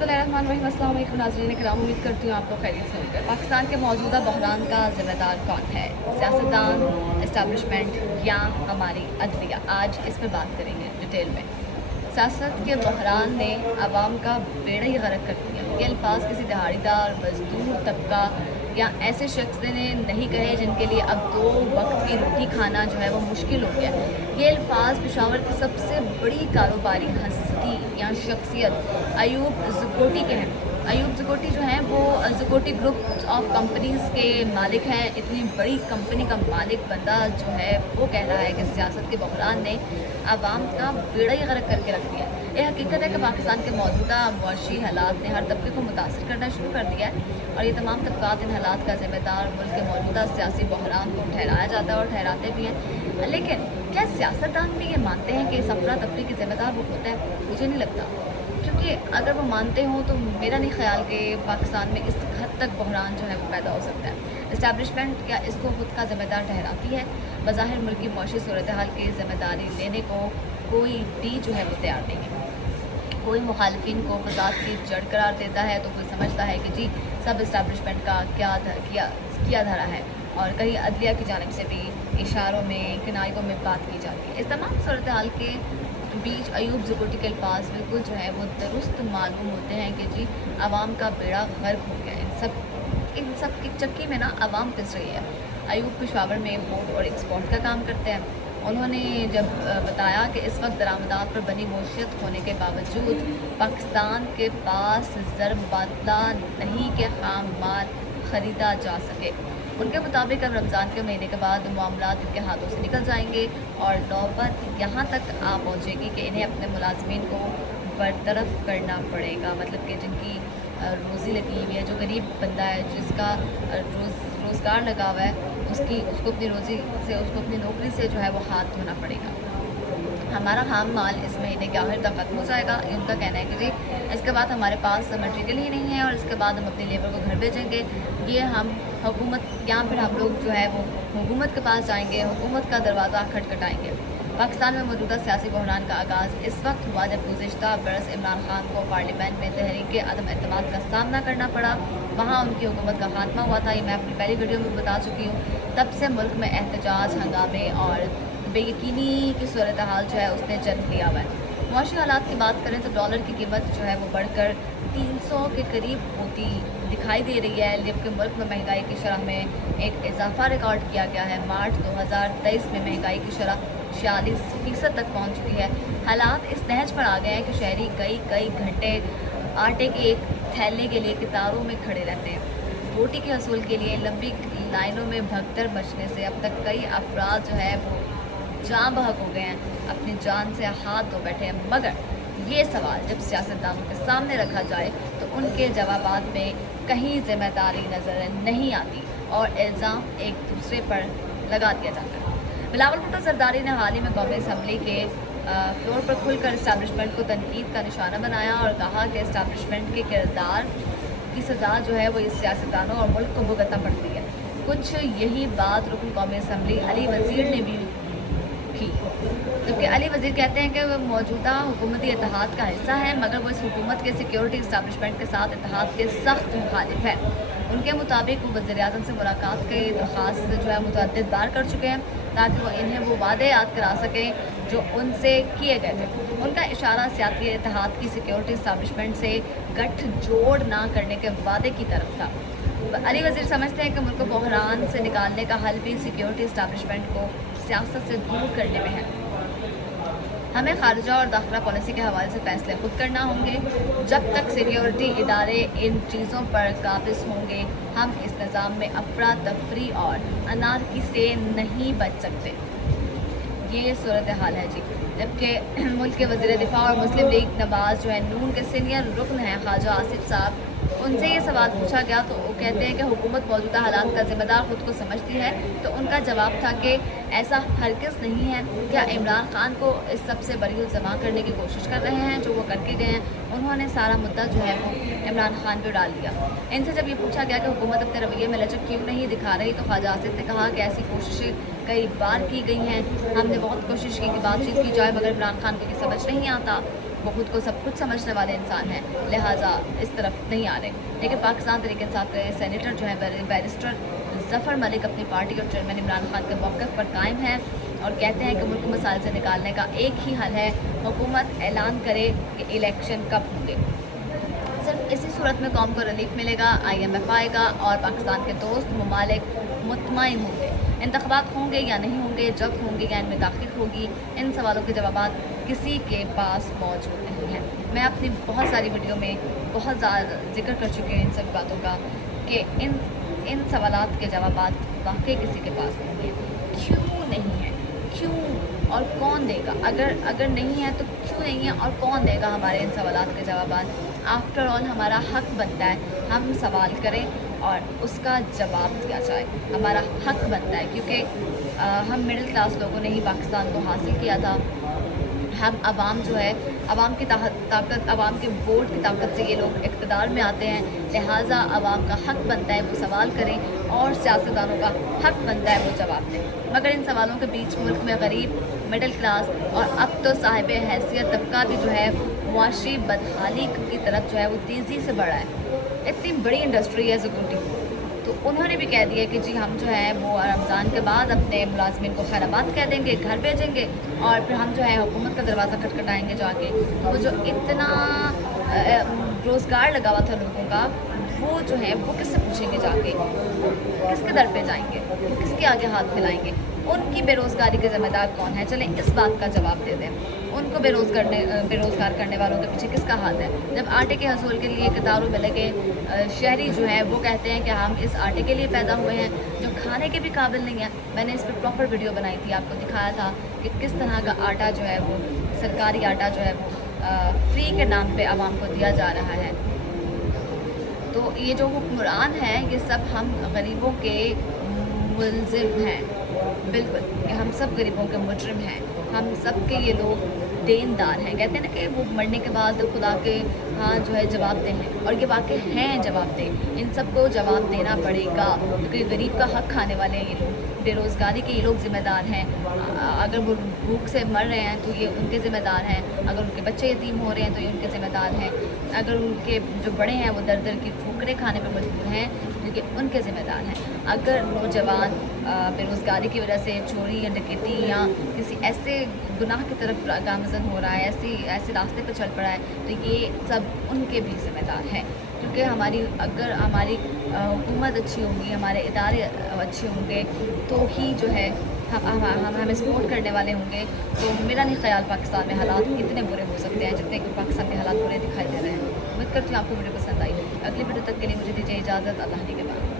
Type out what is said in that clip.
बिस्मिल्लाहिर्रहमानिर्रहीम। अस्सलाम वालेकुम नाज़रीन किराम, उम्मीद करती हूँ आपको खैरियत से होगा। पाकिस्तान के मौजूदा बहरान का ज़िम्मेदार कौन है? सियासतदान, इस्टेब्लिशमेंट या हमारी अदलिया? आज इस पर बात करेंगे डिटेल में। सियासत के बहरान ने आवाम का बेड़ा ही गर्क कर दिया। ये अल्फाज किसी दिहाड़ीदार, मजदूर तबका या ऐसे शख्स ने नहीं कहे जिनके लिए अब 2 वक्त की रोटी खाना जो है वो मुश्किल हो गया। ये अल्फाज पेशावर की सबसे बड़ी कारोबारी हस्ती या शख्सियत अयूब ज़कोटी के हैं। अयूब ज़कोटी जो हैं वो ज़कोटी ग्रुप ऑफ कंपनीज़ के मालिक हैं। इतनी बड़ी कंपनी का मालिक बंदा जो है वो कह रहा है कि सियासत के बहरान ने आवाम का बेड़ा ही गर्क करके रख दिया। ये हकीकत है कि पाकिस्तान के मौजूदा मुआशी हालात ने हर तबके को मुतासर करना शुरू कर दिया है और ये तमाम तबकात इन हालात का ज़िम्मेदार मुल्क के मौजूदा सियासी बहरान को ठहराया जाता है और ठहराते भी हैं। लेकिन क्या सियासतदान भी ये मानते हैं कि इस अफरा तफरी के ज़िम्मेदार वो होता है? मुझे नहीं लगता, क्योंकि अगर वो मानते हों तो मेरा नहीं ख्याल कि पाकिस्तान में इस हद तक बहरान जो है वो पैदा हो सकता है। इस्टेब्लिशमेंट क्या इसको खुद का ज़िम्मेदार ठहराती है? बज़ाहिर मुल्क की मौशी सूरत हाल की ज़िम्मेदारी लेने को कोई भी जो है वो तैयार नहीं है। कोई मुखालिफिन को फसाद की जड़ करार देता है तो कोई समझता है कि जी सब इस्टेब्लिशमेंट का किया धरा है, और कहीं अदलिया की जानिब से भी इशारों में किनारियों में बात की जाती है। इस तमाम सूरत हाल के बीच अयूब ज़कोटी के अल्फाज बिल्कुल जो है वो दुरुस्त मालूम होते हैं कि जी आवाम का बेड़ा गर्क हो गया है। इन सब की चक्की में ना आवाम पिस रही है। अयूब पेशावर में इम्पोर्ट और एक्सपोर्ट का काम करते हैं। उन्होंने जब बताया कि इस वक्त दरामदात पर बनी मौशियत होने के बावजूद पाकिस्तान के पास ज़र मुबादला नहीं कि खाम माल ख़रीदा जा सके। उनके मुताबिक अब रमज़ान के महीने के बाद मामलात इनके हाथों से निकल जाएंगे और नौबत यहाँ तक आ पहुँचेगी कि इन्हें अपने मुलाजमीन को बरतरफ करना पड़ेगा। मतलब कि जिनकी रोज़ी लगी हुई है, जो गरीब बंदा है जिसका रोज़गार लगा हुआ है, उसको अपनी रोज़ी से, उसको अपनी नौकरी से जो है वो हाथ धोना पड़ेगा। हमारा खाम माल इस महीने के आखिर तक ख़त्म हो जाएगा। उनका कहना है कि जी इसके बाद हमारे पास मटेरियल ही नहीं है और इसके बाद हम अपनी लेबर को घर भेजेंगे। ये हम हुकूमत या फिर हम लोग जो है वो हुकूमत के पास जाएंगे, हुकूमत का दरवाज़ा खटखटाएंगे। पाकिस्तान में मौजूदा सियासी बहरान का आगाज़ इस वक्त हुआ जब गुज़िश्ता बरस इमरान खान को पार्लियामेंट में तहरीक अदम एतमाद का सामना करना पड़ा। वहाँ उनकी हुकूमत का खात्मा हुआ था। ये मैं अपनी पहली वीडियो में बता चुकी हूँ। तब से मुल्क में एहतजाज, हंगामे और बेयकीनी की सूरत हाल जो है उसने जन्म लिया हुआ है। मुआशी हालात की बात करें तो डॉलर की कीमत जो है वो बढ़कर 300 के करीब होती दिखाई दे रही है, जबकि मुल्क में महंगाई की शरह में एक इजाफा रिकॉर्ड किया गया है। मार्च 2023 में महंगाई की शरह 46% तक पहुंच चुकी है। हालात इस नहज पर आ गए हैं कि शहरी कई घंटे आटे के एक थैले के लिए कतारों में खड़े रहते हैं। रोटी के हसूल के लिए लंबी लाइनों में भगदड़ मचने से अब तक कई अफराद जो है वो जाँ बहक हो गए हैं, अपनी जान से हाथ धो बैठे हैं। मगर ये सवाल जब सियासतदानों के सामने रखा जाए तो उनके जवाबात में कहीं जिम्मेदारी नज़र नहीं आती और इल्ज़ाम एक दूसरे पर लगा दिया जाता है। बिलावल भुट्टो जरदारी ने हाल ही में कौमी असम्बली के फ्लोर पर खुलकर इस्टेब्लिशमेंट को तनकीद का निशाना बनाया और कहा कि इस्टेब्लिशमेंट के किरदार की सज़ा जो है वो इस सियासतदानों और मुल्क को भुगतना पड़ती है। कुछ यही बात रुकन कौमी असम्बली अली वज़ीर ने भी की, जबकि अली वज़ीर कहते हैं कि वो मौजूदा हुकूमती इत्तेहाद का हिस्सा है, मगर वो इस हुकूमत के सिक्योरिटी इस्टेब्लिशमेंट के साथ इत्तेहाद के सख्त मुखालिफ है। उनके मुताबिक वो वज़ीर-ए-आज़म से मुलाकात की दरख्वास्त जो है मुतअद्दिद बार कर चुके हैं ताकि वो इन्हें वो वादे याद करा सकें जो उनसे किए गए थे। उनका इशारा सियासी इत्तेहाद की सिक्योरिटी इस्टेब्लिशमेंट से गठजोड़ ना करने के वादे की तरफ था। अली वज़ीर समझते हैं कि मुल्क को बहरान से निकालने का हल भी सिक्योरिटी इस्टेब्लिशमेंट को सियासत से दूर करने में है। हमें खारजा और दाखिला पॉलिसी के हवाले से फ़ैसले खुद करना होंगे। जब तक सिक्योरिटी इदारे इन चीज़ों पर काबिज़ होंगे हम इस निज़ाम में अफरा तफरी और अनारकी से नहीं बच सकते। ये सूरत हाल है जी। जबकि मुल्क के वज़ीर दिफा और मुस्लिम लीग नवाज़ जो है नून के सीनियर रुकन हैं ख्वाजा आसिफ साहब, उनसे ये सवाल पूछा गया तो वो कहते हैं कि हुकूमत मौजूदा हालात का ज़िम्मेदार खुद को समझती है। तो उनका जवाब था कि ऐसा हरगिज़ नहीं है। क्या इमरान खान को इस सबसे बरी इल्ज़ाम करने की कोशिश कर रहे हैं जो वो करके गए हैं? उन्होंने सारा मुद्दा जो है वो इमरान खान पर डाल दिया। इनसे जब ये पूछा गया कि हुकूमत अपने रवैये में लचक क्यों नहीं दिखा रही तो ख्वाजा आसिफ ने कहा कि ऐसी कोशिशें कई बार की गई हैं, हमने बहुत कोशिश की कि बातचीत की जाए, मगर इमरान खान को ये समझ नहीं आता। वो खुद को सब कुछ समझने वाले इंसान हैं, लिहाजा इस तरफ नहीं आ रहे। लेकिन पाकिस्तान तहरीक इंसाफ के सेनेटर जो हैं बैरिस्टर ज़फ़र मलिक अपनी पार्टी और चेयरमैन इमरान खान के मौक़िफ़ पर कायम हैं और कहते हैं कि मुल्क को मसाइल से निकालने का एक ही हल है, हुकूमत ऐलान करे कि इलेक्शन कब होंगे। सिर्फ इसी सूरत में कौम को रिलीफ मिलेगा, IMF आएगा और पाकिस्तान के दोस्त ममालिक मुतमईन होंगे। इंतख़ाबात होंगे या नहीं होंगे, जब होंगे या इनमें ताख़ीर होगी, इन सवालों के जवाब किसी के पास मौजूद नहीं है। मैं अपनी बहुत सारी वीडियो में बहुत ज़्यादा जिक्र कर चुकी हूँ इन सभी बातों का कि इन सवालात के जवाब वाकई किसी के पास नहीं है। क्यों नहीं है, क्यों और कौन देगा? अगर नहीं है तो क्यों नहीं है और कौन देगा हमारे इन सवालात के जवाब? आफ्टर ऑल हमारा हक बनता है हम सवाल करें और उसका जवाब दिया जाए, हमारा हक बनता है, क्योंकि हम मिडिल क्लास लोगों ने ही पाकिस्तान को हासिल किया था। हम आवाम जो है, आवाम की ताकत, आवाम के वोट की ताकत से ये लोग इक़्तिदार में आते हैं, लिहाजा आवाम का हक बनता है वो सवाल करें और सियासतदानों का हक बनता है वो जवाब दें। मगर इन सवालों के बीच मुल्क में गरीब, मिडिल क्लास और अब तो साहिब हैसियत तबका भी जो है मुआशी बदहाली की तरफ जो है वो तेज़ी से बढ़ा है। इतनी बड़ी इंडस्ट्री है ज़गूटी, तो उन्होंने भी कह दिया कि जी हम जो है वो रमज़ान के बाद अपने मुलाजमिन को खैराबाद कह देंगे, घर भेजेंगे और फिर हम जो है हुकूमत का दरवाज़ा खटखटाएँगे जाके। तो वो जो इतना रोज़गार लगा हुआ था लोगों का, वो जो है वो किससे पूछेंगे जाके, वो किसके दर पे जाएंगे, वो किसके आगे हाथ मिलाएंगे? उनकी बेरोज़गारी के ज़िम्मेदार कौन है? चलें इस बात का जवाब दे दें। उनको बेरोज़गार करने वालों के पीछे किसका हाथ है? जब आटे के हसूल के लिए कतारों में लगे शहरी जो है वो कहते हैं कि हम इस आटे के लिए पैदा हुए हैं जो खाने के भी काबिल नहीं है। मैंने इस पर प्रॉपर वीडियो बनाई थी, आपको दिखाया था कि किस तरह का आटा जो है वो सरकारी आटा जो है वो फ्री के नाम पे आवाम को दिया जा रहा है। तो ये जो हुक्मरान हैं ये सब हम गरीबों के मुलज़िम हैं, बिल्कुल कि हम सब गरीबों के मुजरिम हैं, हम सब के ये लोग देनदार हैं। कहते हैं ना कि वो मरने के बाद खुदा के हाँ जो है जवाबदेह हैं, और ये वाकई हैं जवाबदेह। इन सब को जवाब देना पड़ेगा क्योंकि गरीब का हक खाने वाले हैं ये लोग, बेरोज़गारी के ये लोग ज़िम्मेदार हैं। अगर वो भूख से मर रहे हैं तो ये उनके ज़िम्मेदार हैं, अगर उनके बच्चे यतीम हो रहे हैं तो ये उनके ज़िम्मेदार हैं, अगर उनके जो बड़े हैं वो दर दर की ठोकरें खाने पर मजबूर हैं तो ये उनके ज़िम्मेदार हैं। अगर नौजवान बेरोज़गारी की वजह से चोरी या डकैती या किसी ऐसे गुनाह की तरफ गामज़न हो रहा है, ऐसे रास्ते पर चल पड़ा है, तो ये सब उनके भी ज़िम्मेदार हैं। क्योंकि अगर हमारी हुकूमत अच्छी होगी, हमारे इदारे अच्छे होंगे तो ही जो है हम हमें सपोर्ट करने वाले होंगे। तो मेरा नहीं ख्याल पाकिस्तान में हालात इतने बुरे हो सकते हैं जितने कि पाकिस्तान के हालात बुरे दिखाई दे रहे हैं। उम्मीद करती हूँ आपको वीडियो पसंद आई। अगली वीडियो तक के लिए मुझे दीजिए इजाज़त। अल्लाह के बाद।